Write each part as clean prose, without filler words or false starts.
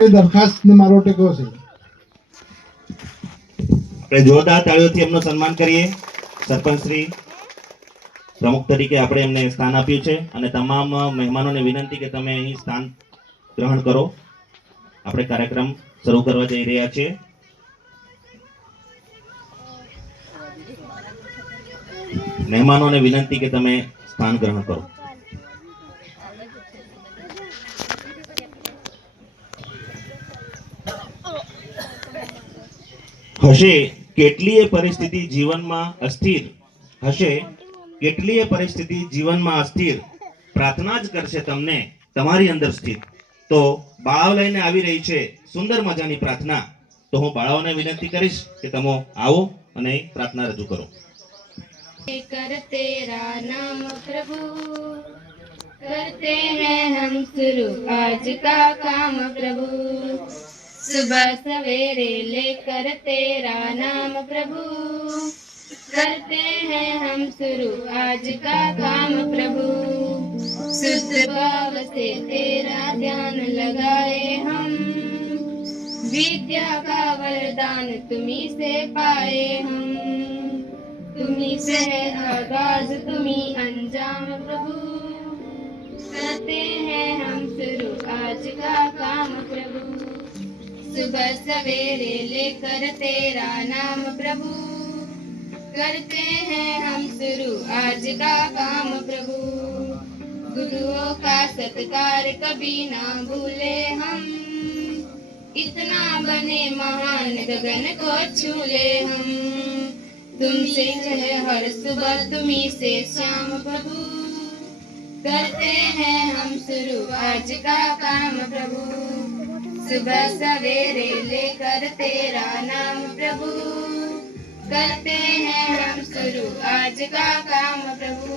દરખાસ્ત ને મારો ટેકો છે. આપણે જોરદાર તાળીઓથી એમનું સન્માન કરીએ. સરપંચ શ્રી પ્રમુખ તરીકે આપણે એમને સ્થાન આપ્યું છે અને તમામ મહેમાનોને વિનંતી કે તમે અહીં સ્થાન ગ્રહણ કરો. આપણે કાર્યક્રમ શરૂ કરવા જઈ રહ્યા છીએ. મહેમાનોને વિનંતી કે તમે સ્થાન ગ્રહણ કરો. હશે કેટલીય પરિસ્થિતિ જીવનમાં અસ્થિર, હશે કેટલીય પરિસ્થિતિ જીવનમાં અસ્થિર, પ્રાર્થના જ કરશે તમને તમારી અંદર સ્થિત. તો બાળાઓ લઈને આવી રહી છે સુંદર મજાની પ્રાર્થના. તો હું બાળાઓને વિનંતી કરીશ કે તમે આવો અને પ્રાર્થના રજૂ કરો. कर तेरा नाम प्रभु करते हैं हम शुरू आज का काम प्रभु सुबह सवेरे लेकर तेरा नाम प्रभु करते हैं हम शुरू आज का काम प्रभु शुद्ध भाव से तेरा ध्यान लगाए हम विद्या का वरदान तुम्ही से पाए हम तुम्ही से आगाज तुम्ही अंजाम प्रभु करते हैं हम शुरू आज का काम प्रभु सुबह सवेरे लेकर तेरा नाम प्रभु करते हैं हम शुरू आज का काम प्रभु गुरुओं का सत्कार कभी ना भूले हम इतना बने महान गगन को छूले हम तुमसे है हर सुबह तुम्ही से शाम प्रभु करते हैं हम शुरू आज का काम प्रभु सुबह सवेरे लेकर तेरा नाम प्रभु करते हैं हम शुरू आज का काम प्रभु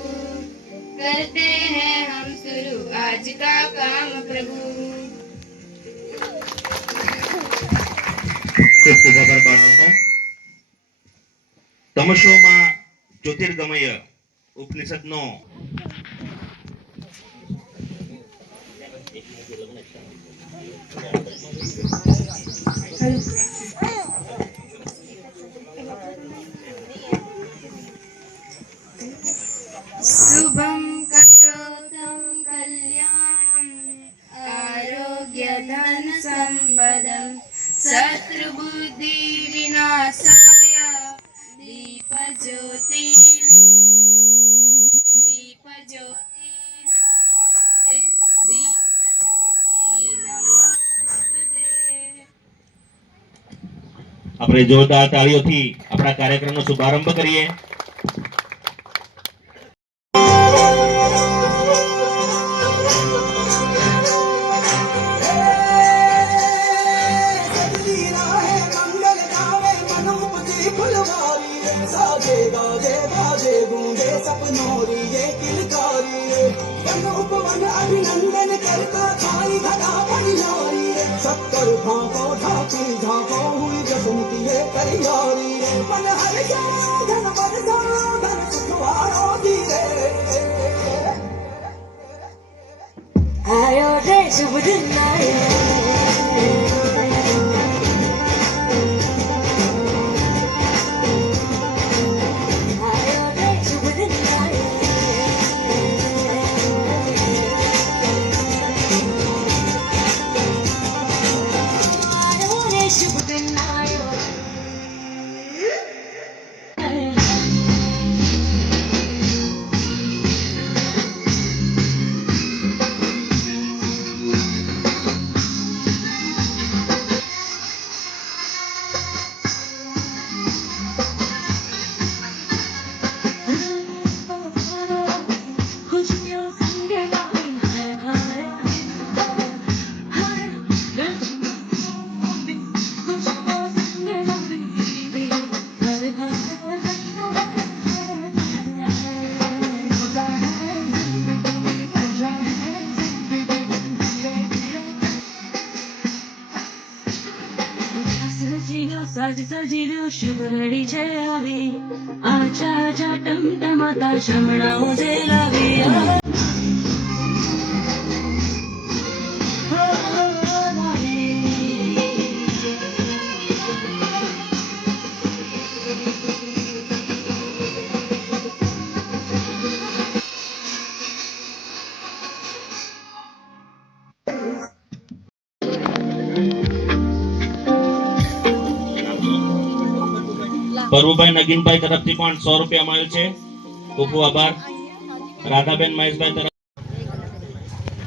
करते हैं हम शुरू आज का काम प्रभु તમશોમાં જ્યોતિર્ગમય ઉપનિષદનો शुभं करोतं कल्याणं आरोग्य धन संपदं शत्रुबुद्धि विनाशाय दीप ज्योति नमोस्ते दीप ज्योति नमोस्ते આપણે જોરદાર તાળીઓથી આપણા કાર્યક્રમનો શુભારંભ કરીએ. अभिनंदन करता खाई घटा बड़ी नारी शक्कर भापो ढाकी झापो हुई जसन की ये तैयारी मन हर जा धन पर जा धन सुखवारो धीरे आयो रे शुभ दिन आयो સાજી સાજી શુભરડી છે આવી આજા આજા ટમટમાતા શમણાઓ જે લાવી પરવુભાઈ નગીનભાઈ તરફથી પણ 100 રૂપિયા મળેલ છે. ખૂબ ખૂબ આભાર. રાધાબેન મહેશભાઈ તરફ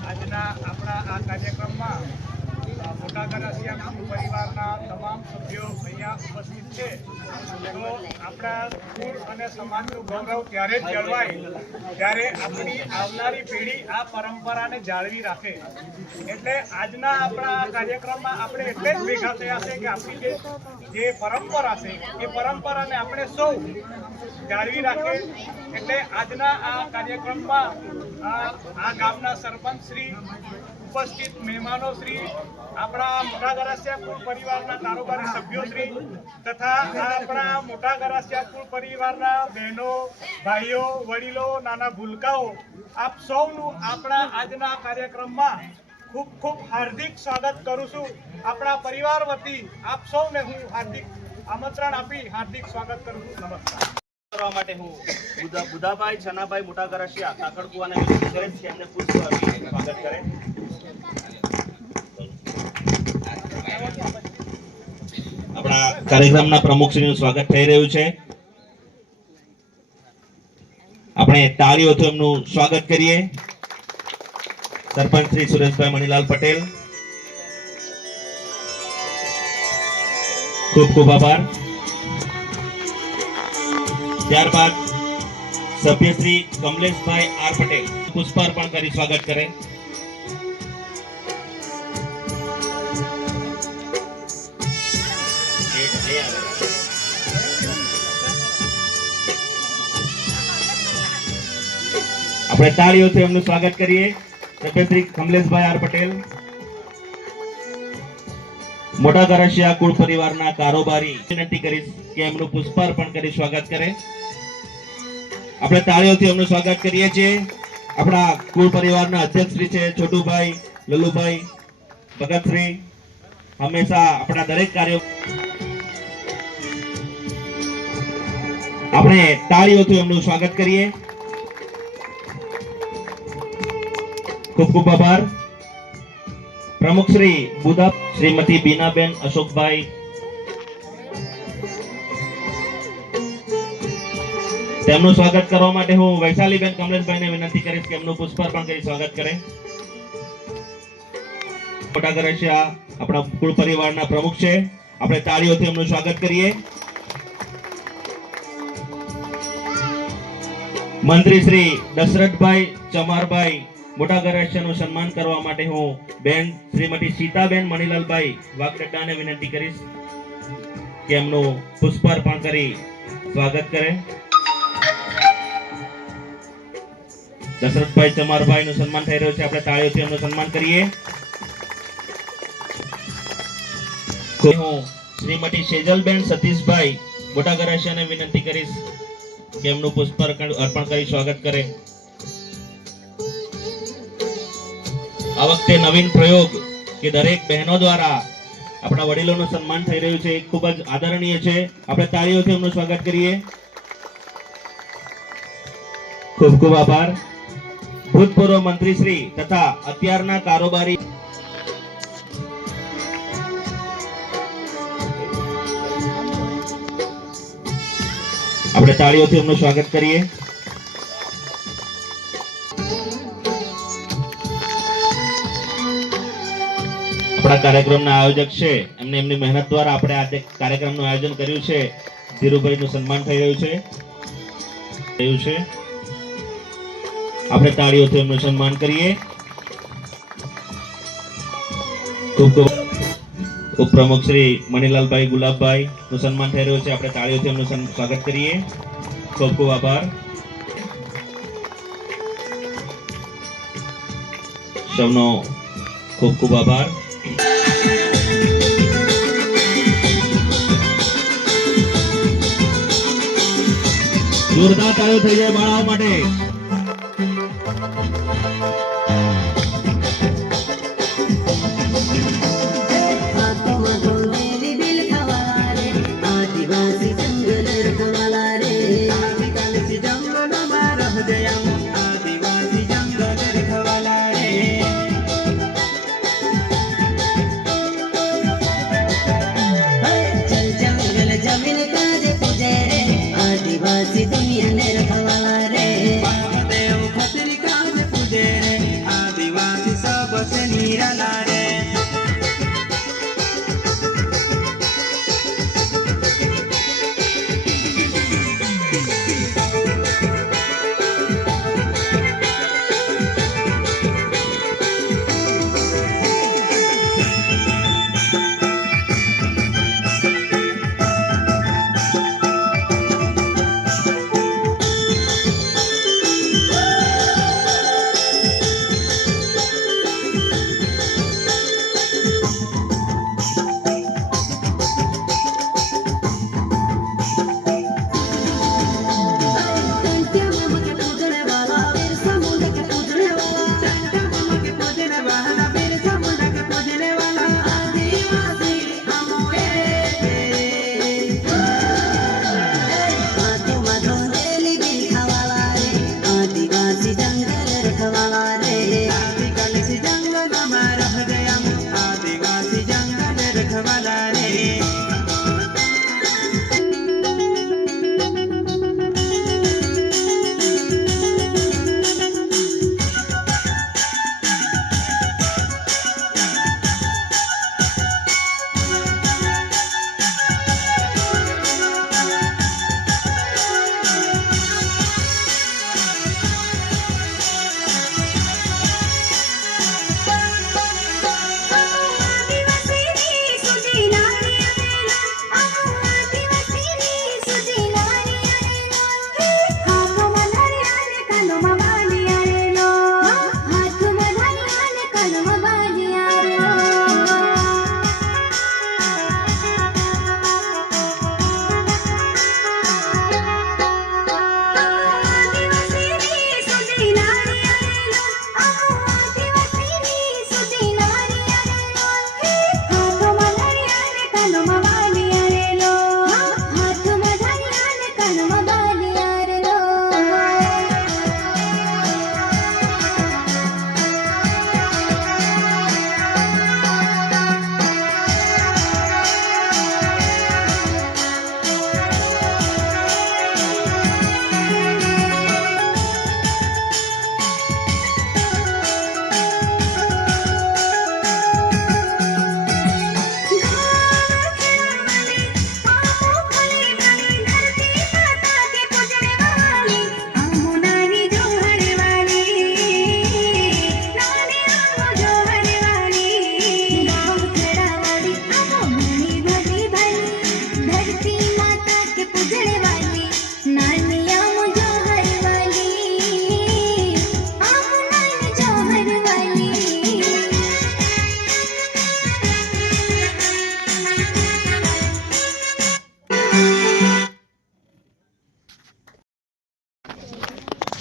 આજના આપણા આ કાર્યક્રમમાં મોટા ગરાસિયા પરિવારના તમામ સભ્યો અહીંયા ઉપસ્થિત છે. તો આપણા કુળ અને સમાજનું ગૌરવ ત્યારે જ જળવાય જ્યારે આપણી આવનારી પેઢી આ પરંપરાને જાળવી રાખે. એટલે આજના આપણા આ કાર્યક્રમમાં આપણે એટલે જ ભેગા થયા છે કે આપણી જે પરંપરા છે એ પરંપરાને આપણે સૌ જાળવી રાખે. એટલે આજના આ કાર્યક્રમમાં આ ગામના સરપંચ શ્રી, ઉપસ્થિત મહેમાનો શ્રી, આપણા મોટા ગરાસિયા કુળ પરિવારના કારોબારી સભ્યો શ્રી તથા આપણા મોટા ગરાસિયા કુળ પરિવારના બહેનો, ભાઈઓ, વડીલો, નાના ભૂલકાઓ, આપ સૌનું આપણા આજના કાર્યક્રમમાં ખૂબ ખૂબ હાર્દિક સ્વાગત કરું છું. આપણા પરિવાર વતી આપ સૌને હું હાર્દિક આમંત્રણ આપી હાર્દિક સ્વાગત કરું છું. નમસ્કાર. કરવા માટે હું બુધાભાઈ છનાભાઈ મોટા ગરાસિયા કાકડકુવાને વિનંતી કરીશ કે એમને પુષ્પ આપી સ્વાગત કરે. આપણા કાર્યક્રમના પ્રમુખશ્રીનું સ્વાગત થઈ રહ્યું છે. આપણે તાળીઓથી એમનું સ્વાગત કરીએ. સરપંચ શ્રી સુરેશભાઈ મણીલાલ પટેલ, ખૂબ ખૂબ આભાર. ત્યારબાદ સભ્ય શ્રી કમલેશભાઈ આર પટેલ પુષ્પાર્પણ કરી સ્વાગત કરે. આપણે તાળીઓથી એમનું સ્વાગત કરીએ. સભ્ય શ્રી કમલેશભાઈ આર પટેલ, મોટા ગરાસિયા કુળ પરિવારના કારોબારી, વિનંતી કરીશ કે એમનું પુષ્પાર્પણ કરી સ્વાગત કરે. આપણે તાળીઓથી એમનું સ્વાગત કરીએ છીએ. આપણા કુળ પરિવારના અધ્યક્ષ શ્રી છે છોટુભાઈ, લલુભાઈ, ભગતશ્રી, હંમેશા આપણા દરેક કાર્યો આપણે તાળીઓથી એમનું સ્વાગત કરીએ. ખૂબ ખૂબ આભાર. પ્રમુખ શ્રી બુધા શ્રીમતી બીનાબેન અશોકભાઈ, તેમનું સ્વાગત કરવા માટે હું વૈશાલીબેન કમલેશભાઈને વિનંતી કરીશ કે એમનું પુષ્પાર્પણ કરી સ્વાગત કરે. મોટા ગરાસિયા આપણા કુળ પરિવારના પ્રમુખ છે. આપણે તાળીઓથી એમનું સ્વાગત કરીએ. મંત્રી શ્રી દશરથભાઈ ચમારભાઈ મોટા ગરાસિયાનું સન્માન કરવા માટે હું બેન શ્રીમતી સીતાબેન મણીલાલભાઈ વાગડડાને વિનંતી કરીશ કે એમનું પુષ્પાર્પણ કરી સ્વાગત કરે. દશરથભાઈ ચમારભાઈ નું સન્માન થઈ રહ્યું છે. આપણે તાળીઓથી એમનું સન્માન કરીએ. હું શ્રીમતી સેજલબેન સતીશભાઈ મોટા ગરાસિયાને વિનંતી કરીશ કે એમનું પુષ્પાર્પણ કરી સ્વાગત કરે. આ વખતે નવીન પ્રયોગ કે દરેક બહેનો દ્વારા આપણા વડીલોનું સન્માન થઈ રહ્યું છે, ખૂબ જ આદરણીય છે. આપણે તાળીઓથી એમનું સ્વાગત કરીએ. ખૂબ ખૂબ આભાર. ભૂતપૂર્વ મંત્રી શ્રી તથા અત્યારના કારોબારી આપણે તાળીઓથી એમનું સ્વાગત કરીએ. આપણા કાર્યક્રમના આયોજક છે, એમને એમની મહેનત દ્વારા આપણે આ કાર્યક્રમનું આયોજન કર્યું છે. ધીરુભાઈનું સન્માન થઈ રહ્યું છે. આપણે તાળીઓથી એમનું સન્માન કરીએ. ખૂબ ખૂબ ઉપપ્રમુખ શ્રી મણીલાલભાઈ ગુલાબભાઈ નું સન્માન થઈ રહ્યું છે. આપણે તાળીઓથી એમનું સ્વાગત કરીએ. ખૂબ ખૂબ આભાર. સૌનો ખૂબ ખૂબ આભાર. જોરદાર તાળીઓ થઈ જાય બાળાઓ માટે. जमीन काज पूजे દિવસે નિરાલા રે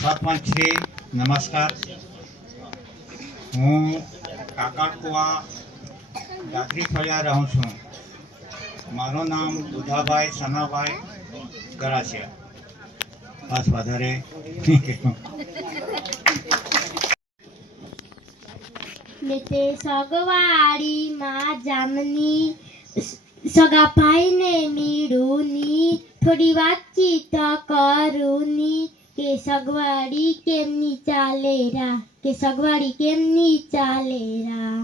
સરપંચ શ્રી નમસ્કાર. હું કાકડકુવા દાદરી ફળિયા રહું છું. મારું નામ દુધાભાઈ સનાભાઈ ગરાસિયા. બસ વધારે તે સગવાડી માં જામની સગા ભાઈને મીડુની થોડી વાતચીત કરુની કે સગવાડી કેમની ચાલે રા કે સગવાડી કેમની ચાલે રા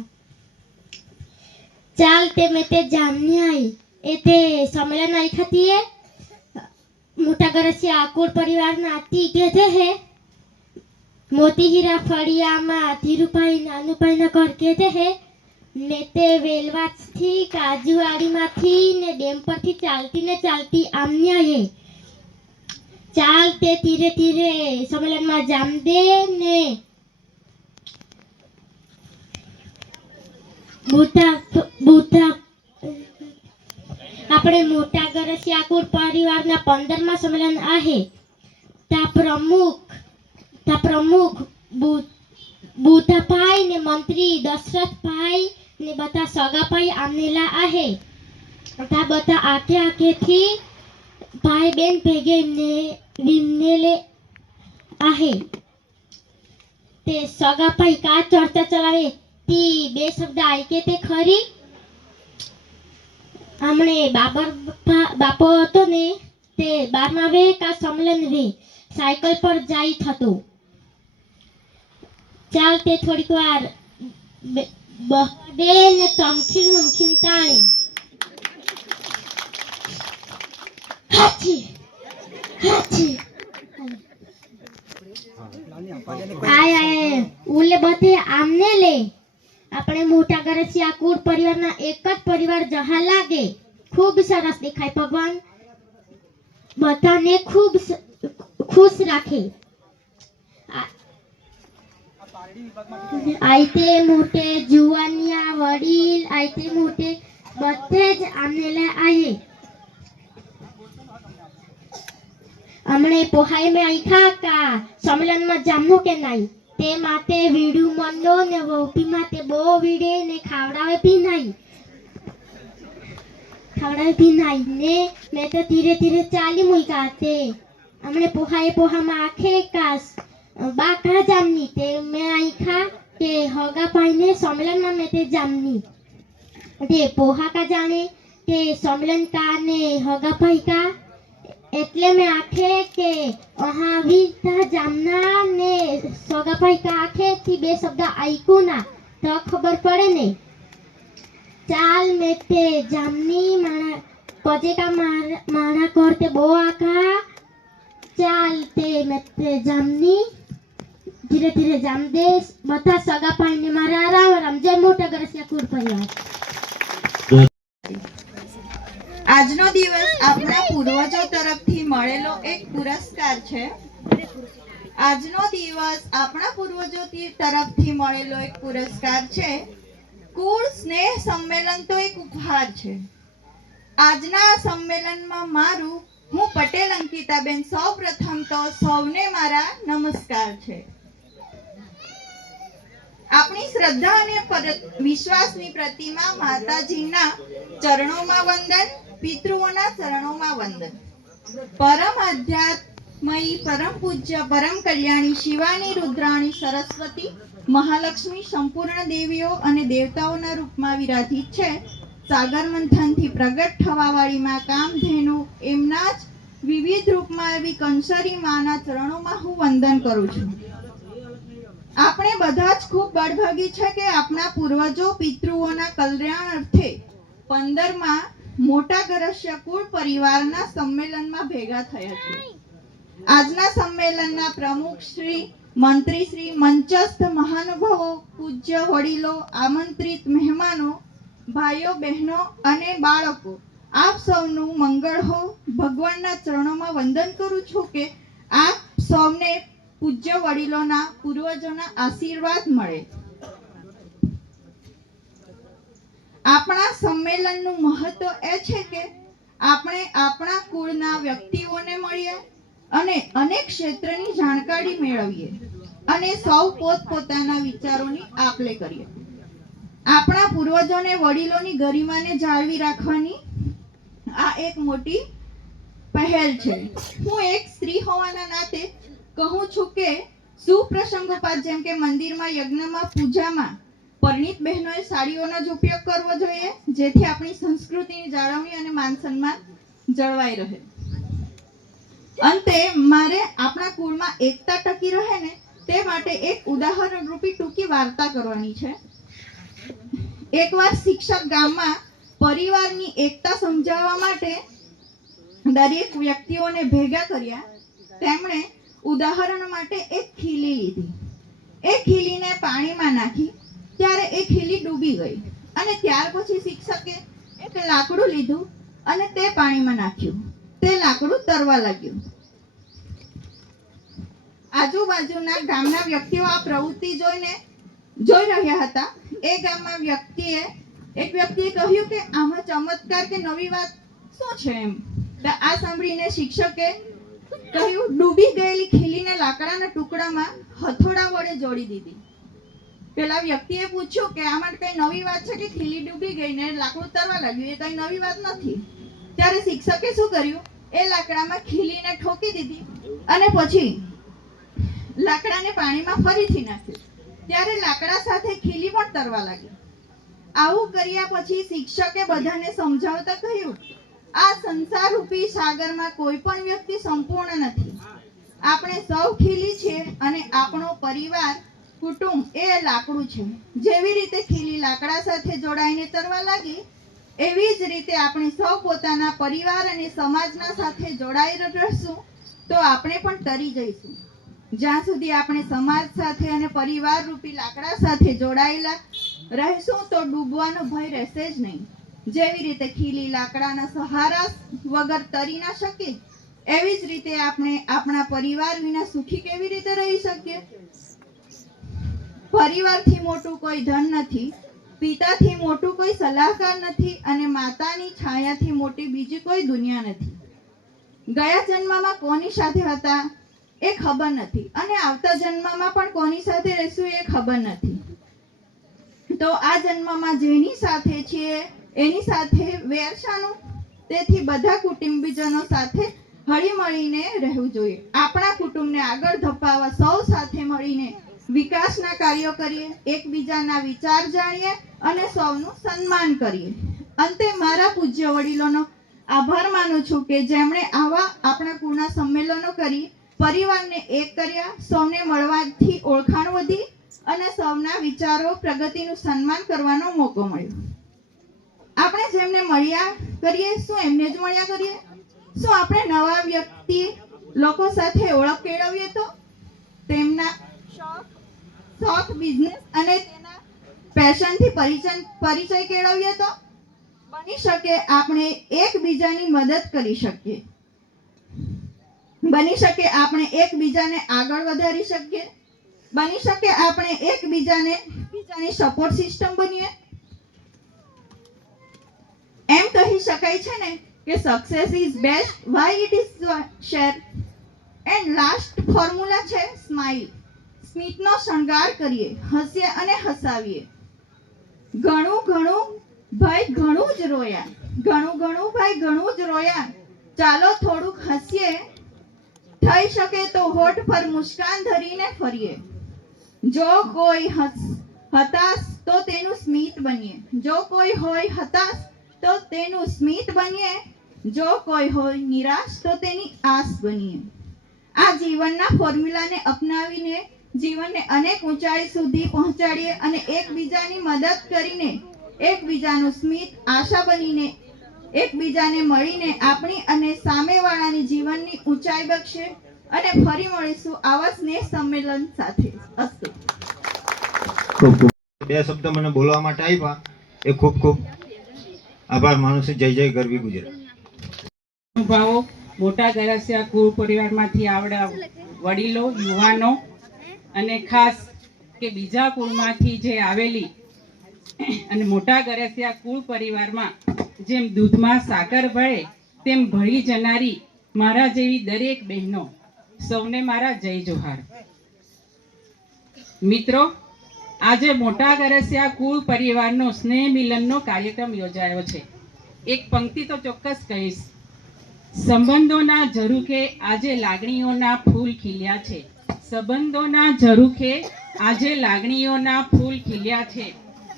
ચાલ તે મેં તે જામની આવી એ તે સંમેલન आई खाती है मोटा गरसिया आकुर परिवार नाती कहते हैं मोती हीरा फड़िया में धीरुभाई नानुभाई ना घर कहते हैं मैं ते वेलवाच थी काजूवाड़ी में थी ने डेम पर थी चालती आमने आए चालते धीरे धीरे सम्मेलन में जाम दे ने बूटा આપણે મોટા ગરસિયાકુર પરિવારના 15મા સંમેલન आहे તા પ્રમુખ બુધાભાઈ ને મંત્રી દશરથભાઈ ને બધા સગાભાઈ આમનેલા आहे તા બધા આખે થી ભાઈ બેન ભેગે નિમનેલે आहे તે સગાભાઈ કા ચર્ચા ચલાવે તી બે શબ્દ આઈકે તે ખરી हमने बापो હતો ને તે 12મા વે કા સંમેલન વે સાયકલ પર જાય થતો ચાલ તે થોડીક વાર બહડે ને તમખીન મુમખીન તાણી હાચી હાચી આય આય ઉલે બધે આમને લે આપણે મોટા ગરસિયા કુળ પરિવારના એક જ પરિવાર જહા લાગે ખૂબ સરસ દેખાય ભગવાન બધાને ખૂબ ખુશ રાખે આઈતે મોટે જુવાનિયા વડીલ આઈતે મોટે બધે જ આમને લે આયે हमने पोहाई में आई खा का सम्मेलन में जामनो के नहीं ते माते वीडू मंडो ने वोपी माते बो वीडे ने खावड़ावे भी नहीं ने मैं तो धीरे धीरे चाली मुई गाते हमने पोहाई पोहा में आखे कास बाका जामनी ते मैं आई खा के होगा पाई ने सम्मेलन में मैं ते जामनी ते पोहा का जाने के सम्मेलन का ने होगा पाई का એટલે મેં આખે કે અહાવીતા જામના ને સોગાભાઈ કા આખે થી બે શબ્દ આઈકુ ના તો ખબર પડે ને ચાલ મે તે જામની માણા કોજે કા માણા કરતે બો આકા ચાલ તે મે તે જામની ધીરે ધીરે જામ દે બધા સોગાભાઈ ને મારા રામ રામ જય મોટા ગરસિયા કુળ પરિવાર આજનો દિવસ આપણા પૂર્વજો તરફથી મળેલો એક પુરસ્કાર છે આજનો દિવસ આપણા પૂર્વજો તરફથી મળેલો એક પુરસ્કાર છે કુળ સ્નેહ સંમેલન તો એક ઉપહાર છે આજના સંમેલનમાં મારું હું પટેલ અંકિતાબેન સૌપ્રથમ તો સૌને મારા નમસ્કાર છે આપણી શ્રદ્ધા અને વિશ્વાસની પ્રતિમા માતાજીના ચરણોમાં વંદન પિતૃઓના ચરણોમાં વંદન પરમ આધ્યાત્મયી પરમ પૂજ્ય પરમ કલ્યાણી શિવાની રુદ્રાણી સરસ્વતી મહાલક્ષ્મી સંપૂર્ણ દેવીઓ અને દેવતાઓના રૂપમાં વિરાજિત છે સાગર મંથનથી પ્રગટ થવાવાળી માં કામધેનુ એમના જ વિવિધ રૂપમાં એવી કંસરી માના ચરણોમાં હું વંદન કરું છું આપણે બધા જ ખૂબ બળભાગી છે કે આપણા પૂર્વજો પિતૃઓના કલ્યાણ અર્થે 15માં મોટા ગરસિયા કુળ પરિવારના સંમેલનમાં ભેગા થયા છે આજના સંમેલનના પ્રમુખ શ્રી મંત્રી શ્રી મંચસ્થ મહાનુભાવો પૂજ્ય વડીલો આમંત્રિત મહેમાનો ભાઈઓ બહેનો અને બાળકો આપ સૌનું મંગળ હો ભગવાનના ચરણોમાં વંદન કરું છું કે આપ સૌને પૂજ્ય વડીલોના પૂર્વજોના આશીર્વાદ મળે આપણા સંમેલનનું મહત્વ એ છે કે આપણે આપણા કુળના વ્યક્તિઓને મળીએ અને અનેક ક્ષેત્રની જાણકારી મેળવીએ અને સૌ પોતપોતાના વિચારોની આપ-લે કરીએ આપણા પૂર્વજોને વડીલોની ગરિમાને જાળવી રાખવાની આ એક મોટી પહેલ છે હું એક સ્ત્રી હોવાના નાતે કહું છું કે સુપ્રસંગોપાત જેમ કે મંદિરમાં યજ્ઞમાં પૂજામાં પરણિત બહેનોએ સાડીઓનો જ ઉપયોગ કરવો જોઈએ જેથી આપણી સંસ્કૃતિની જાળવણી અને માન સન્માન જળવાઈ રહે અંતે મારે આપણા કુળમાં એકતા ટકી રહે ને તે માટે એક ઉદાહરણ રૂપી ટૂંકી વાર્તા કરવાની છે એકવાર શિક્ષક ગામમાં પરિવારની એકતા સમજાવવા માટે દરેક વ્યક્તિઓને ભેગા કર્યા તેમણે ઉદાહરણ માટે એક ખીલી લીધી એ ખીલીને પાણીમાં નાખી ત્યારે એ ખીલી ડૂબી ગઈ અને ત્યાર પછી શિક્ષકે એક લાકડું લીધું અને તે પાણીમાં નાખ્યું તે લાકડું તરવા લાગ્યું આજુબાજુના ગામના વ્યક્તિઓ આ પ્રવૃત્તિ જોઈ રહ્યા હતા એ ગામમાં એક વ્યક્તિએ કહ્યું કે આમાં ચમત્કાર કે નવી વાત શું છે એમ તો આ સાંભળીને શિક્ષકે કહ્યું ડૂબી ગયેલી ખીલીને લાકડાના ટુકડામાં હથોડા વડે જોડી દીધી પેલા વ્યક્તિએ પૂછ્યું કે આમાં કઈ નવી વાત છે કે ખીલી ડૂબી ગઈ ને લાકડું તરવા લાગ્યું એ કઈ નવી વાત નથી ત્યારે શિક્ષકે શું કર્યું એ લાકડામાં ખીલીને ઠોકી દીધી અને પછી લાકડાને પાણીમાં ફરીથી નાખ્યું ત્યારે લાકડા સાથે ખીલી પણ તરવા લાગી આવું કર્યા પછી શિક્ષકે બધાને સમજાવતા કહ્યું આ સંસાર રૂપી સાગરમાં કોઈ પણ વ્યક્તિ સંપૂર્ણ નથી આપણે સૌ ખીલી છે અને આપણો પરિવાર કુટુંબ એ લાકડું છે. જેવી રીતે ખીલી લાકડા સાથે જોડાઈને તરવા લાગી, એવી જ રીતે આપણે સૌ પોતાના પરિવાર અને સમાજના સાથે જોડાઈ રહીશું તો આપણે પણ તરી જઈશું. જ્યાં સુધી આપણે સમાજ સાથે અને પરિવાર રૂપી લાકડા સાથે જોડાયેલા રહીશું તો ડૂબવાનો ભય રહેશે જ નહીં. જેવી રીતે ખીલી લાકડાના સહારા વગર તરી ના શકીએ, એવી જ રીતે આપણે આપણા પરિવાર વિના સુખી કેવી રીતે રહી શકીએ? પરિવારથી મોટું કોઈ ધન નથી, પિતાથી મોટું કોઈ સલાહકાર નથી, અને માતાની છાયાથી મોટી બીજી કોઈ દુનિયા નથી. ગયા જન્મમાં કોની સાથે હતા એ ખબર નથી, અને આવતા જન્મમાં પણ કોની સાથે રહેશું એ ખબર નથી. તો આ જન્મમાં જેની સાથે છીએ એની સાથે વેર શાનું? તેથી બધા કુટુંબીજનો સાથે હળી મળીને રહેવું જોઈએ. આપણા કુટુંબને આગળ ધપાવવા સૌ સાથે મળીને વિકાસના કાર્યો કરીએ, એકબીજાના વિચાર જાણીએ અને સૌનું સન્માન કરીએ. અંતે મારા પૂજ્ય વડીલોનો આભાર માનું છું કે જેમણે આવા આપણા કુળના સંમેલનો કરી પરિવારને એક કર્યા, સૌને મળવાથી ઓળખાણ વધી અને સૌના વિચારો પ્રગતિનું સન્માન કરવાનો મોકો મળ્યો. આપણે જેમને મળ્યા કરીએ, શું એમને જ મળ્યા કરીએ? શું આપણે નવા વ્યક્તિ લોકો સાથે ઓળખ કેળવીએ તો તેમના શોખ, બિઝનેસ અને તેના પેશનથી પરિચય કેળવીએ તો બની શકે આપણે એકબીજાની મદદ કરી શકીએ, બની શકે આપણે એકબીજાને આગળ વધારી શકીએ, બની શકે આપણે એકબીજાની સપોર્ટ સિસ્ટમ બનીએ. એમ કહી શકાય છે ને કે success is best Y it is share. And last formula છે સ્માઇલ. સ્મિતનો શણગાર કરીએ, હસીએ અને હસાવીએ. ઘણું ભાઈ ઘણું જ રોયા, ઘણું ભાઈ ઘણું જ રોયા, ચાલો થોડુંક હસીએ, થઈ શકે તો હોઠ પર મુસ્કાન ધરીને ફરીએ. જો કોઈ હતાશ તો તેનું સ્મિત બનીએ, જો કોઈ હોય હતાશ તો તેનું સ્મિત બનીએ, જો કોઈ હોય નિરાશ તો તેની આસ બનીએ. આ જીવનના ફોર્મ્યુલાને અપનાવીને જીવનને અનેક ઊંચાઈ સુધી પહોંચાડીએ અને એકબીજાની મદદ કરીને, એકબીજાનું સ્મિત આશા બનીને, એકબીજાને મળીને આપણી અને સામેવાળાની જીવનની ઊંચાઈ બક્ષે અને ફરી મળીશું આવા સ્નેહ સંમેલન સાથે. અસ્તુ. બે શબ્દ મને બોલવા માટે આવ્યા એ ખૂબ ખૂબ આભાર માનું છું. જય જય ગરવી ગુજરાત. અનુભવો મોટા ગરાસિયા કુળ પરિવારમાંથી આવડા વડીલો, યુવાનો અને ખાસ કે બીજા કુળમાંથી જે આવેલી અને મોટા ગરાસિયા કુળ પરિવારમાં જેમ દૂધમાં સાકર ભળે તેમ ભળી જનારી મારા જેવી દરેક બહેનો, સૌને મારા જય જોહાર. મિત્રો, આજે મોટા ગરાસિયા કુળ પરિવારનો સ્નેહ મિલનનો કાર્યક્રમ યોજાયો છે. એક પંક્તિ તો ચોક્કસ કહીશ. સંબંધોના ઝરૂખે આજે લાગણીઓના ફૂલ ખીલ્યા છે. સંબંધોના ઝરૂખે આજે લાગણીઓના ફૂલ ખીલ્યા છે.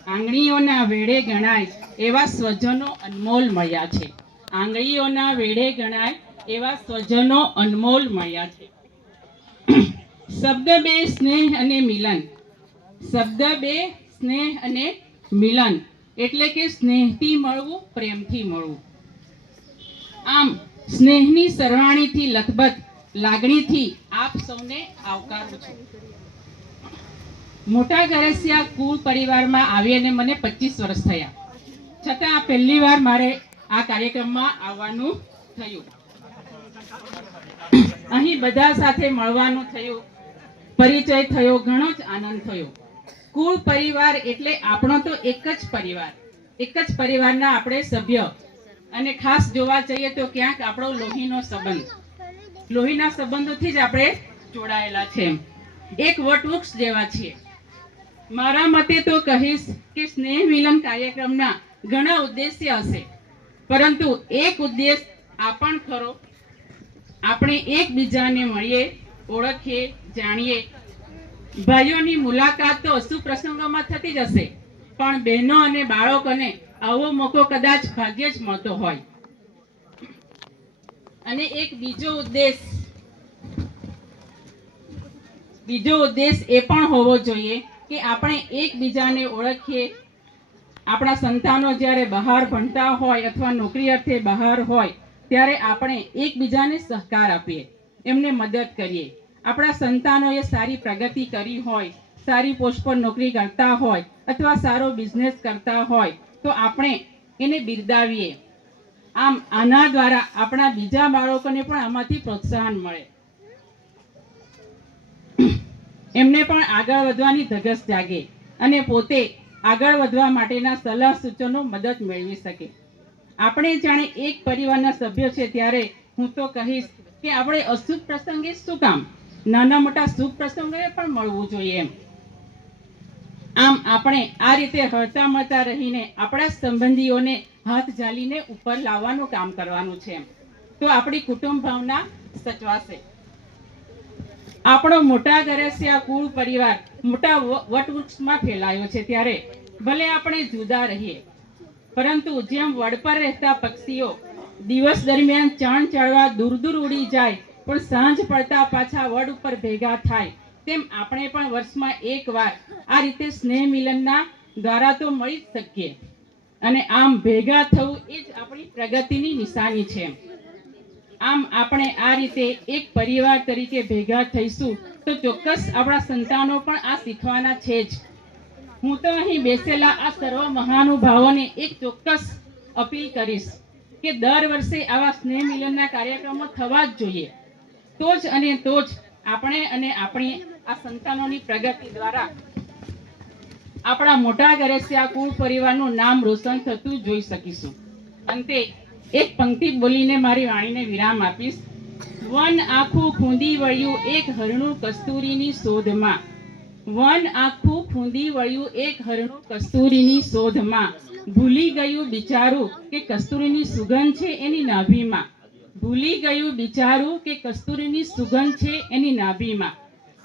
આંગળીઓના વેળે ગણાય એવા સ્વજનો અનમોલ મળ્યા છે. આંગળીઓના વેળે ગણાય એવા સ્વજનો અનમોલ મળ્યા છે. શબ્દ બે સ્નેહ અને મિલન. શબ્દ બે સ્નેહ અને મિલન એટલે કે સ્નેહથી મળવું, પ્રેમથી મળવું. આમ સ્નેહની સરવાણીથી લથબથ લાગણીથી આપ સૌને આવકારું છું. મોટા ગરાસિયા કુળ પરિવારમાં આવીને મને 25 વર્ષ થયા, છતાં આ પહેલી વાર મારે આ કાર્યક્રમમાં આવવાનું થયું. અહીં બધા સાથે મળવાનું થયું, પરિચય થયો, ઘણો જ આનંદ થયો. કુળ પરિવાર એટલે આપણો તો એક જ પરિવાર, એક જ પરિવારના આપણે સભ્ય, અને ખાસ જોવા જઈએ તો ક્યાંક આપણો લોહીનો સંબંધ, લોહીના સંબંધોથી જ આપણે જોડાયેલા છે. એક વટવૃક્ષ જેવા છીએ. મારા મતે તો કહીશ કે સ્નેહ મિલન કાર્યક્રમના ઘણા ઉદ્દેશ્ય હશે, પરંતુ એક ઉદ્દેશ આ પણ ખરો, આપણે એકબીજાને મળીએ, ઓળખીએ, જાણીએ. ભાઈઓની મુલાકાત તો અશુભ પ્રસંગોમાં થતી જ હશે, પણ બહેનો અને બાળકોને આવો મોકો કદાચ ભાગ્યે જ મળતો હોય. અને એક બીજો ઉદ્દેશ બીજો ઉદ્દેશ એ પણ હોવો જોઈએ કે આપણે એકબીજાને ઓળખીએ. આપણા સંતાનો જ્યારે બહાર ભણતા હોય અથવા નોકરી અર્થે બહાર હોય ત્યારે આપણે એકબીજાને સહકાર આપીએ, એમને મદદ કરીએ. આપણા સંતાનોએ સારી પ્રગતિ કરી હોય, સારી પોસ્ટ પર નોકરી કરતા હોય અથવા સારો બિઝનેસ કરતા હોય તો આપણે એને બિરદાવીએ. આમ આના દ્વારા આપણા બીજા બાળકોને પણ આમાંથી પ્રોત્સાહન મળે, એમને પણ આગળ વધવાની ધગશ જાગે અને પોતે આગળ વધવા માટેના સલાહ સૂચનો મદદ મેળવી શકે. આપણે જાણે એક પરિવારના સભ્યો છે ત્યારે હું તો કહીશ કે આપણે અશુભ પ્રસંગે શું કામ, નાના મોટા શુભ પ્રસંગોએ પણ મળવું જોઈએ એમ. આમ આપણે આ રીતે હળતા મળતા રહીને આપણા સંબંધીઓને હાથ ઝાલીને ઉપર લાવવાનું કામ કરવાનું છે એમ. તો આપણી કુટુંબ ભાવના સચવાશે. આપણો મોટા ગરસિયા કુળ પરિવાર મોટા વટવૃક્ષમાં ફેલાયો છે ત્યારે ભલે આપણે જુદા રહીએ પરંતુ જેમ વડ પર રહેતા પક્ષીઓ દિવસ દરમિયાન ચાણ ચડવા દૂર દૂર ઉડી જાય પણ સાંજ પડતા પાછા વડ ઉપર ભેગા થાય, તેમ આપણે પણ વર્ષમાં એકવાર આ રીતે સ્નેહ મિલનના દ્વારા તો મળી જ શકીએ. અને આમ ભેગા થવું એ જ આપણી પ્રગતિની નિશાની છે. આમ આપણે આ રીતે એક પરિવાર તરીકે ભેગા થઈશું તો ચોક્કસ આપણા સંતાનો પણ આ શીખવાના છે જ. હું તો અહીં બેસેલા આ સર્વ મહાનુભાવોને એક ચોક્કસ અપીલ કરીશ કે દર વર્ષે આવા સ્નેહ મિલનના કાર્યક્રમો થવા જ જોઈએ. તો જ આપણે અને આપણી આ સંતાનોની પ્રગતિ દ્વારા આપણા મોટા ગરસિયા કુળ પરિવારનું નામ રોશન થતું જોઈ શકીશું. અંતે એક પંક્તિ બોલીને મારી વાણીને વિરામ આપીશ. વન આખું ખૂંદી વળ્યું એક હરણું કસ્તુરીની શોધમાં, વન આખું ખૂંદી વળ્યું એક હરણું કસ્તુરીની શોધમાં, ભૂલી ગયું બિચારું કે કસ્તુરીની સુગંધ છે એની નાભીમાં, ભૂલી ગયું બિચારું કે કસ્તુરીની સુગંધ છે એની નાભીમાં.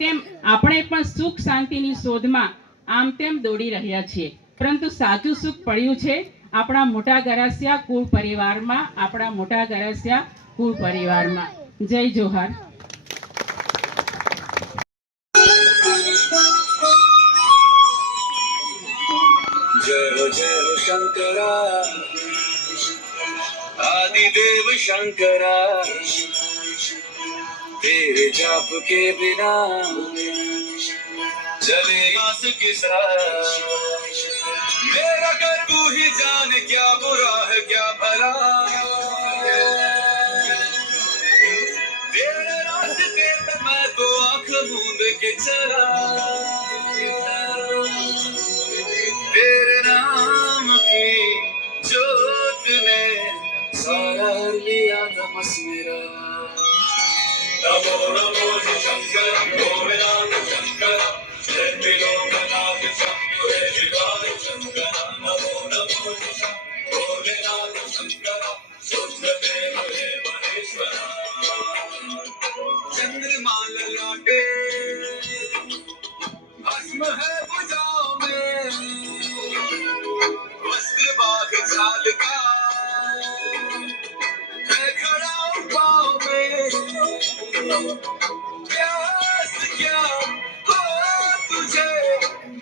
તેમ આપણે પણ સુખ શાંતિની શોધમાં આમ તેમ દોડી રહ્યા છીએ, પરંતુ સાચું સુખ પડ્યું છે આપણા મોટા ગરાસિયા કુળ પરિવારમાં, આપણા મોટા ગરાસિયા કુળ પરિવારમાં. જય જોહાર. जय हो शंकरा आदिदेव शंकरा, तेरे जाप के बिना चले आस किसा, मेरा कर तू ही जाने क्या बुरा है क्या भला, तेरे रास्ते पे मैं तो आंख मूंद के चला, तेरे नाम की जोत ने सारा लिया तमस मेरा, नमो नमो शंकर गोविंद शंकर त्रिलोकनाथ शंभो शिवाय शंकर, नमो नमो गोविंद शंकर शुद्धदेव हे महेश्वर, चंद्रमा ललाटे भस्म है भुजाओं में, वस्त्र बाघ छाल का है खड़ा पाँव में, प्यास क्या हो तुझे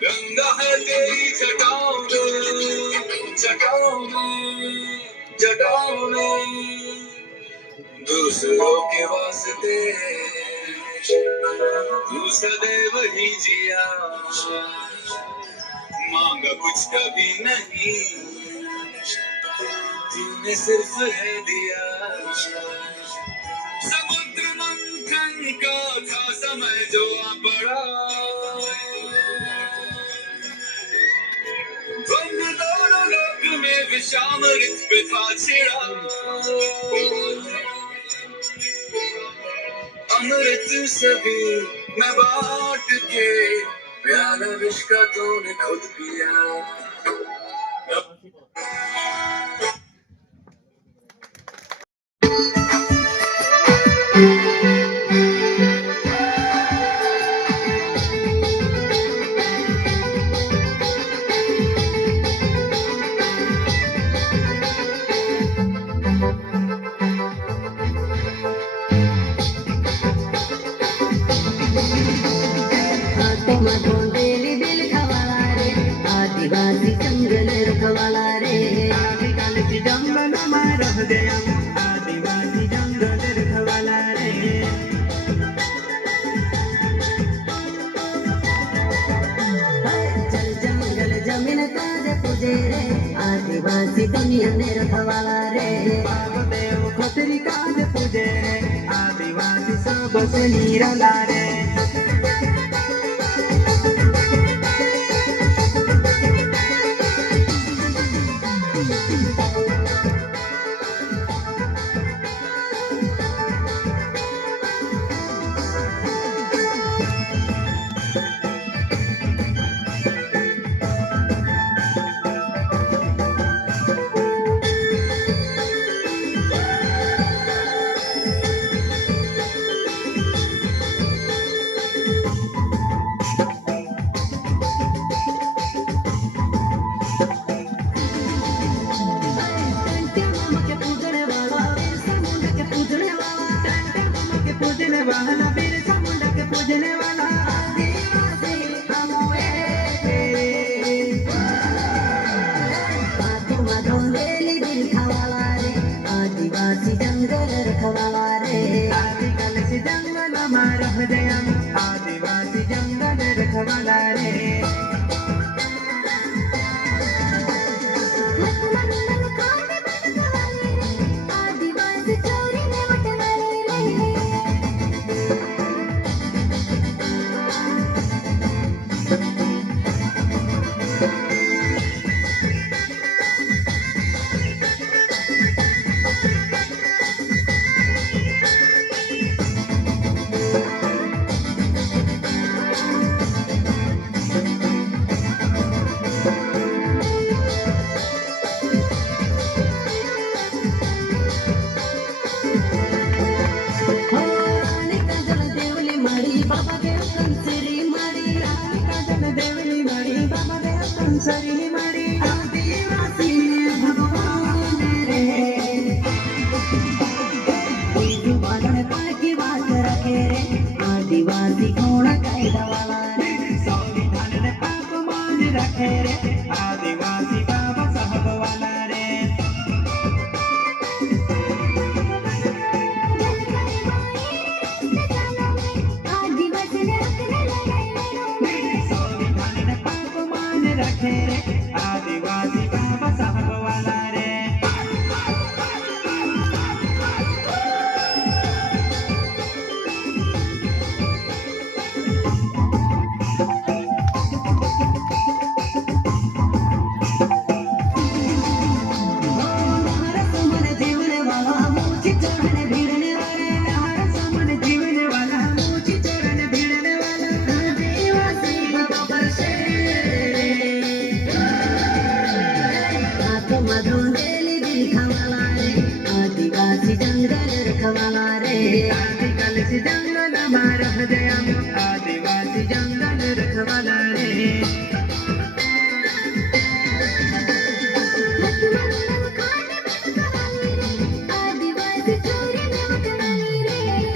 गंगा है तेरी जटाओं में, जटाओं में, जटाओं में, दूसरों के वास्ते तू सदैव ही जिया, मांगा कुछ कभी नहीं तूने सिर्फ है दिया, समुद्र मंथन का था समय जो आ पड़ा, द्वंद दोनों लोक में विषामृत पे था छिड़ा, अमृत सभी मैं बांट के प्याला विष का तूने खुद पिया, જંગલ રખવાલા રે આદિવાસી જંગલમાં રહે આદિવાસી જંગલ રખવાલા રે जंगल जमीन काज पूजे रे आदिवासी दुनिया ने रखवाला रे बाबा देव खतरी काज पूजे रे आदिवासी सब से निराला रे आदिवासी जंगल रखवाला रे आदिवासी जंगल में रह गया आदिवासी जंगल रखवाला रे आदिवासी चोरी में वटवाले रे बाबा देव कंसरी मारी रानी काजल देवली मारी बाबा देव कंसरी मारी आदिवासी भगवान रे जुबान पर की बात रखे रे आदिवासी कोण कायदा वाला रे संविधान ने पाप मान रखे रे आदिवासी बाबा साहब वाला रे आदिवासी बाबा साहब वाला रे जीवने वाला मुझे चढ़ने भिड़ने वाले समन जीवने वाला मुझे चढ़ने भिड़ने वाला आदिवासी बाबा से आदिवासी जंगल रखवाला रे आदिवासी जंगल में रह गया आदिवासी जंगल रखवाला रे आदिवासी चोरी में वटवाले रे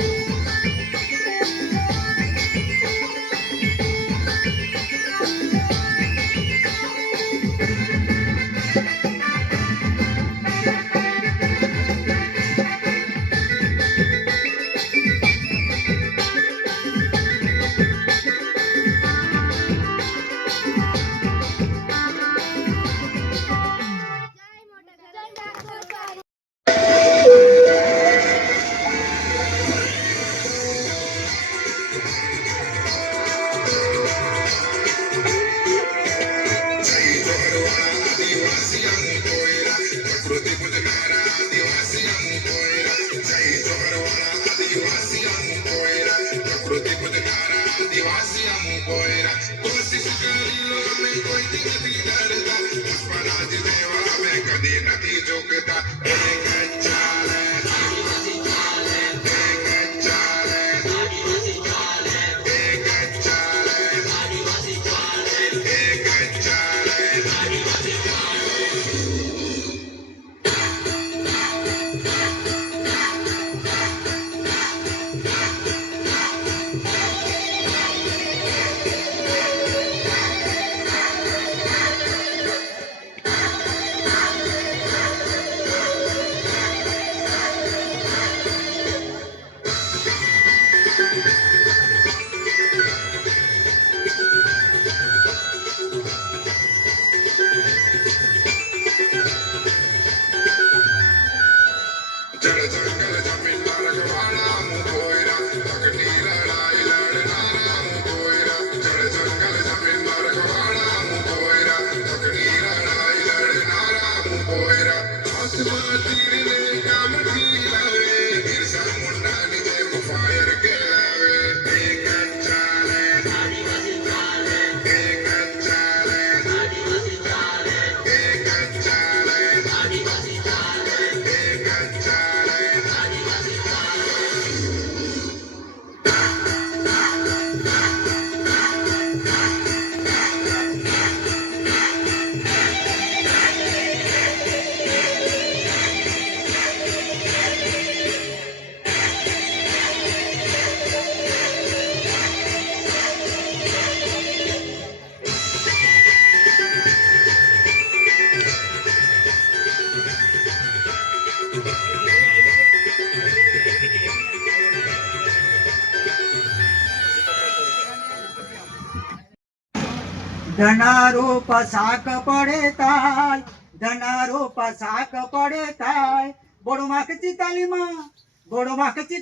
ધનારો પસાક પડે તાય, ધનારો પસાક પડે તાય, બોડમાં કચી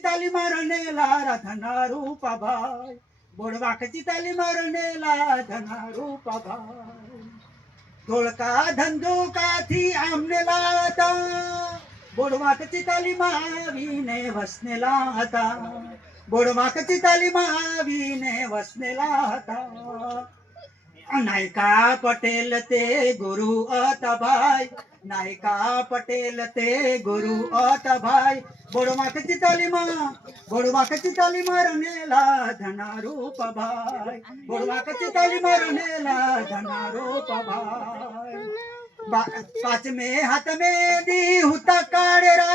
તાલીમાં રનેલા ધનારો પભાય, બોડમાં કચી તાલીમાં રનેલા ધનારો પભાય. ધોળકા ધંધોકાથી આમને લાતા, બોડમાં કચી તાલીમાં આવીને વસનેલા હતા, બોડમાં કચી તાલીમાં આવીને વસનેલા હતા. નાયકા પટેલ તે ગુરુ અતભાઈ, નાયકા પટેલ તે ગુરુ અતભાઈ, બોડમાં કચી તાલીમાં રનેલા ધનારો પભાઈ, બોડમાં કચી તાલીમાં રનેલા ધનારો પભાઈ. પાંચમે હાથ में दी हुता कारेरा,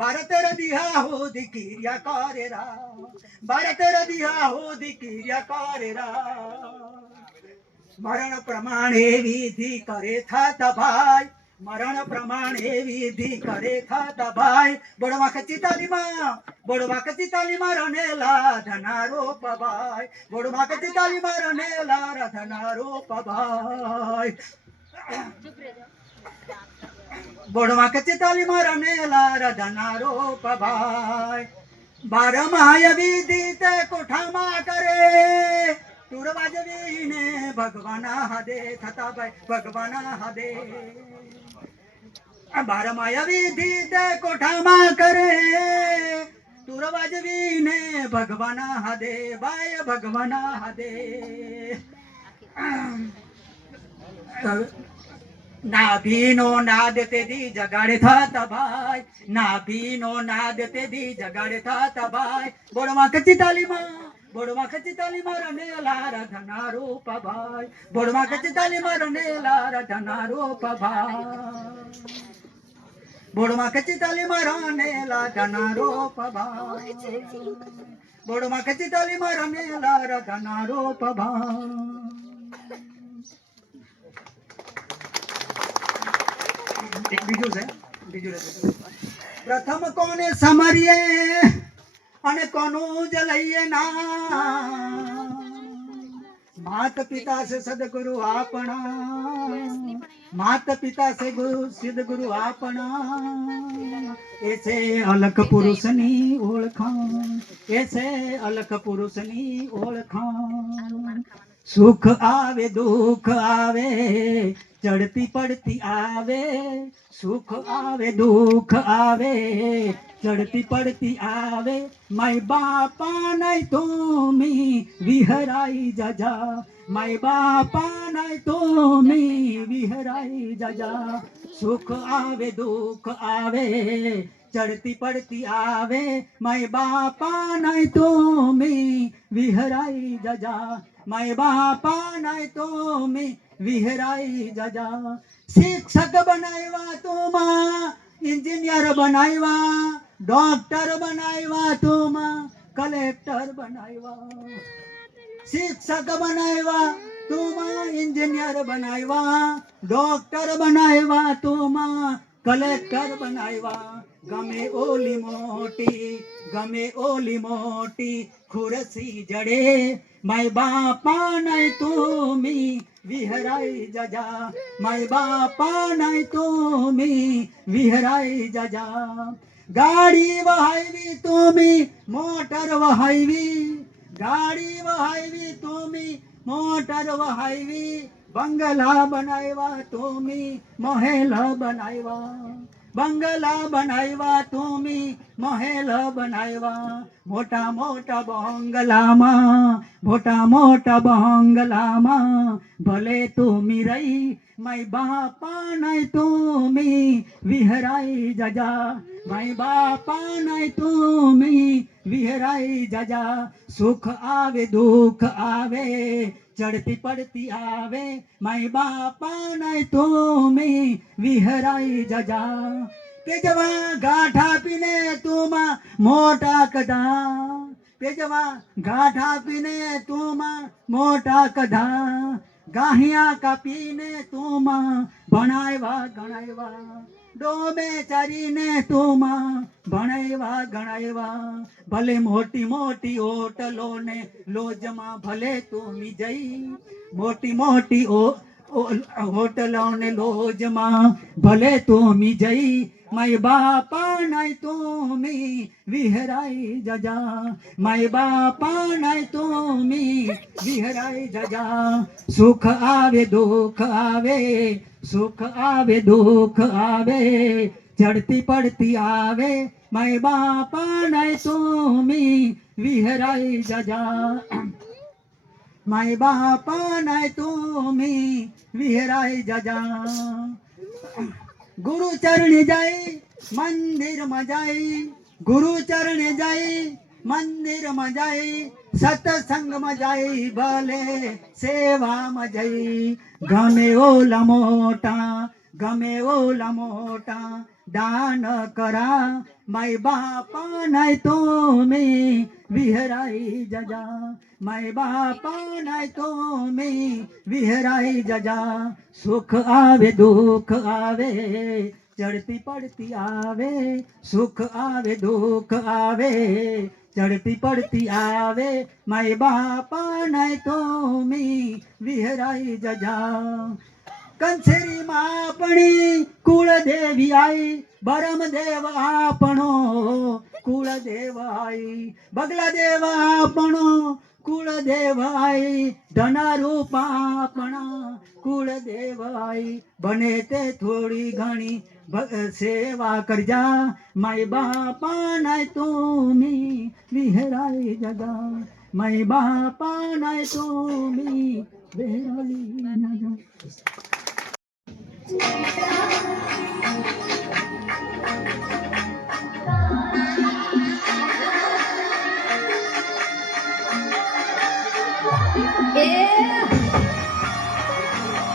भारत रदिया हो दिकिरिया कारेरा, भारत रदिया हो दिकिरिया कारेरा. મરણ પ્રમાણે વિધિ કરે થાતા ભાઈ, મરણ પ્રમાણે વિધિ કરે થાતા ભાઈ, બોડવા કચી તાલીમાં રનેલા ધનારો પભાઈ, બોડવા કચી તાલીમાં રનેલા ધનારો પભાઈ. બોડવા કચી તાલીમાં રનેલા ધનારો પભાઈ. બારમાય વિધિ તે કોઠામાં કરે, ટુર વાજવીને ભગવાના હાદે થતા ભાઈ, ભગવાના હાદે. બારમાય વિધિ તે કોઠામાં કરે, ટુર વાજવીને ભગવાના હાદે ભાઈ, ભગવાના હાદે. નાભીનો નાદ તેથી જગાડે થતા ભાઈ, નાભીનો નાદ તેથી જગાડે થતા ભાઈ, બોડમાં કચી તાલીમાં, બોડમાં કચી તાલીમાં રનેલા ધનારો પભાઈ, બોડમાં કચી તાલીમાં રનેલા ધનારો પભાઈ, બોડમાં કચી તાલીમાં રનેલા ધનારો પભાઈ, બોડમાં કચી તાલીમાં રનેલા ધનારો પભાઈ. એક બીજું છે, પ્રથમ કોને સમરીએ અને કોનું જ લઈએ ના, માત પિતા સે સદગુરુ આપણા, માત પિતા સે સદગુરુ આપણા. એ છે અલખ પુરુષની ઓળખાણ, એ છે અલખ પુરુષની ઓળખાણ. સુખ આવે દુઃખ આવે ચડતી પડતી આવે, સુખ આવે દુઃખ આવે ચડતી પડતી આવે. માય બાપા નહીં તુમી વિહરાઈ જજા, માય બાપા નહીં તુમી વિહરાઈ જજા. સુખ આવે દુઃખ આવે ચડતી પડતી આવે, માય બાપા નહીં તુમી વિહરાઈ જજા, માય બાપા નહીં તુમી વિહરાઈ જજા. શિક્ષક બનાવ્યા તુમાં, इंजीनियर बनावा, डॉक्टर बनावा, तुम कलेक्टर बनावा. शिक्षक बनावा, तुम इंजीनियर बनावा, डॉक्टर बनावा, तुम कलेक्टर बनावा. गमे ओली मोटी खुरसी जड़े, माय बापा नहीं तुमी विहराई जजा, माय बापा नहीं तुमी विहराई जजा. गाड़ी वहावी तुमी मोटर वहावी, गाड़ी वहावी तुमी मोटर वहावी. बंगला बनावा तुमी महल बनावा, बंगला बनावा तुमी महल बनावा. मोटा मोटा बंगलाમાં, मोटा मोटा बंगलाમાં भले तुमी रही, माय बापा नहीं तुमी विहराई जजा, माय बापा नहीं तुमी विहराई जजा. सुख आवे दुख आवे चढ़ती पड़ती आवे, माय बापा नहीं तुमी विहराई जजा. तेजवा गाठा पीने तुम मोटा कदा, तेजवा गाठा पीने तुम मोटा कदा. गाहिया का पीने तुम ભણાવ્યા ગણાવ્યા ડોમે ચારીને તુમાં ભણાવ્યા ગણાવ્યા ભલે મોટી મોટી હોટલો ને લોજમાં ભલે તું જઈ મોટી મોટી હોટલો ને લોજમાં ભલે તું જઈ માય બાપા નાય તુમી વિહરાઈ જજા માય બાપા નાય તુમી વિહરાઈ જજા સુખ આવે દુઃખ આવે સુખ આવે દુઃખ આવે ચડતી પડતી આવે માય બાપા નાય તુમી વિહરાઈ જજા માય બાપા નાય તુમી વિહરાઈ જજા ગુરુ ચરણે જાય મંદિરમાં જાય ગુરુ ચરણે જાય મંદિરમાં જાય સત્સંગમાં જાય ભલે સેવામાં જઈ ગમે ઓલા મોટા દાન કરા માય બાપા નાય તુમી વિહરાઈ જજા માય બાપા નાય તુમી વિહરાઈ જજા સુખ આવે દુઃખ આવે ચડતી પડતી આવે સુખ આવે દુઃખ આવે ચડતી પડતી આવે માય બાપા નાય તુમી વિહરાઈ જજા કંસેરી માં આપણી કુળદેવી આઈ બરમદેવ આપણો કુળદેવ આઈ બગલા દેવ આપણો કુળદેવ આઈ ધનારૂપ આપણા કુળદેવ આઈ બને તે થોડી ઘણી સેવા કરજા માય બાપા નાય તુમી વિહરાઈ જગા માય બાપા નાય તુમી વિહરાઈ જગા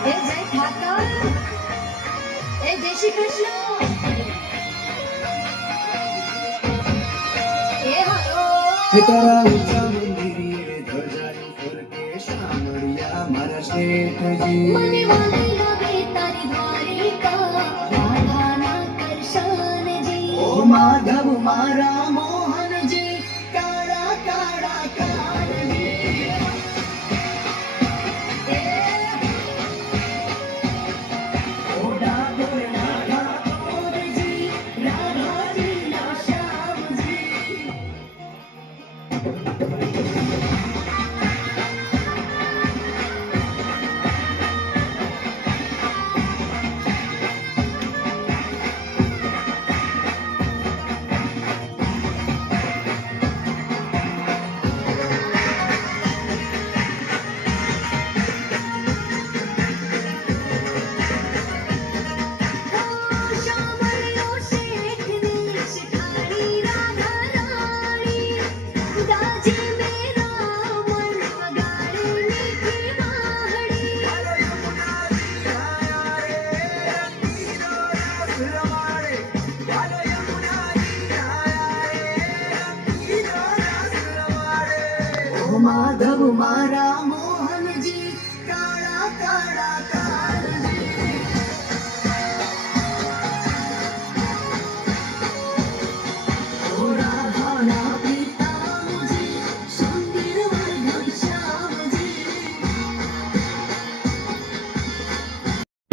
એ જય ઠાકર એ જય શ્રી કૃષ્ણ એ હલો તારા ઊંચા મંદિરે ધજાની ફરકે શામળિયા મારા શેઠજી મને વાલી લાગે તારી દ્વારિકા રાધાના કરશનજી ઓ માધવ મારા મોહનજી કાળા કાળા કાળજી ઓ ડાકોર રાધા કોરજી રાધાજી ના શ્યામજી શામળિયો શેઠની શિખાડી રાધા રાણી દાજી મેરા મન વગાડે મીઠી વાહડી ઓ માધવ મારા મોહનજી કાળા કાળા કાળજી ઓ રાધાના પિતાજી સુંદર વર્ધન શ્યામજી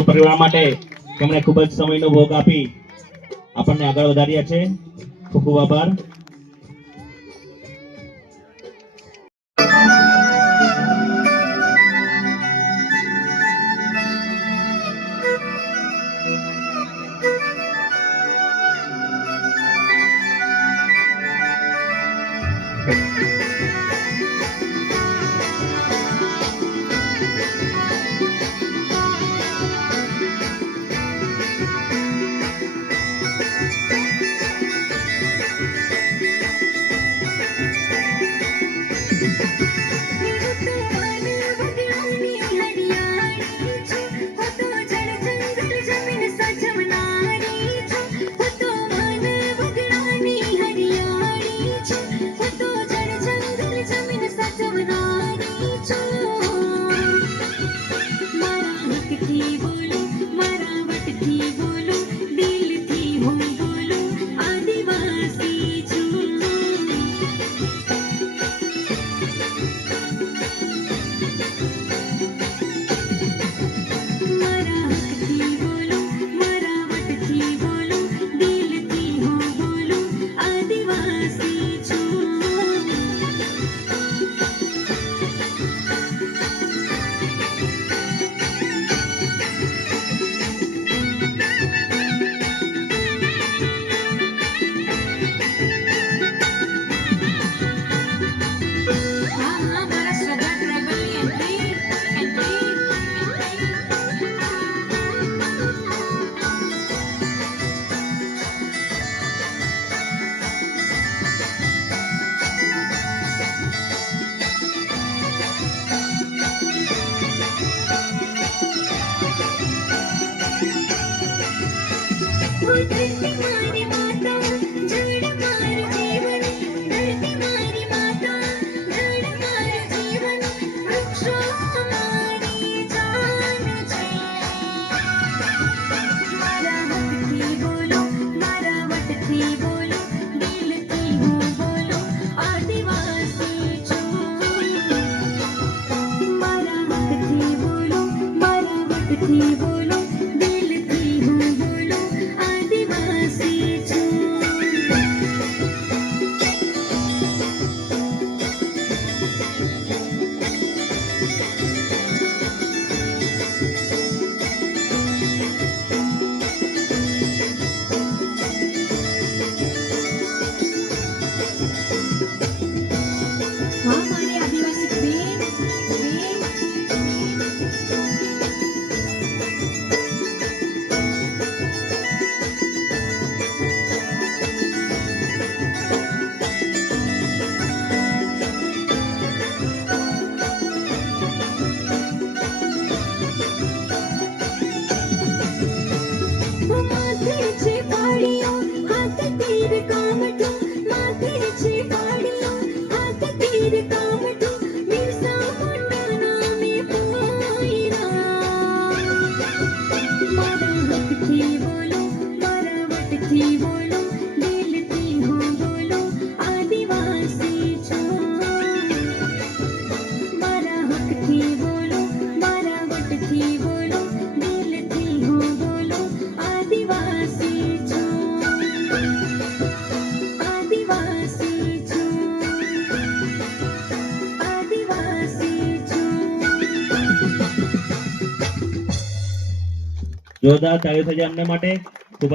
પરિવાર માટે તેમણે ખૂબ જ સમયનો ભોગ આપી આપણને આગળ વધાર્યા છે. ખૂબ ખૂબ આભાર. धरती मारी माता जड़ मार जीवन धरती मारी माता जड़ मार जीवन वृक्षो हमारी जान છે મારા હકથી બોલો મારા વટથી બોલો દિલથી હું બોલો આદિવાસી છું મારા હકથી બોલો મારા વટથી બોલો દિલથી હું બોલો આદિવાસી છું હા મારી આદિવાસી બેન માથે છે પાડીઓ હાથ તીર કામઠું માથે છે પાડીઓ હાથ તીર કામઠું બિરસા મોટા નામે પોયરા મારા હકથી બોલો મારા વટથી બોલો દિલથી હું બોલો આદિવાસી છું મારા હકથી બોલો મારા વટથી બોલો દિલથી હું બોલો આદિવાસી છું આદિવાસી છું આદિવાસી છું જોરદાર તાળીઓ થઈ જાય અમને માટે.